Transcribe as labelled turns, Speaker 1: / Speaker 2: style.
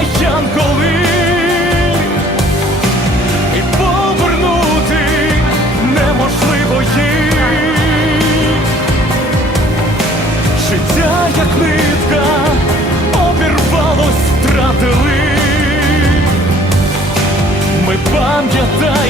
Speaker 1: До коли І повернути неможливо їх Життя як нитка обірвалось, втратили. Ми пам'ятаємо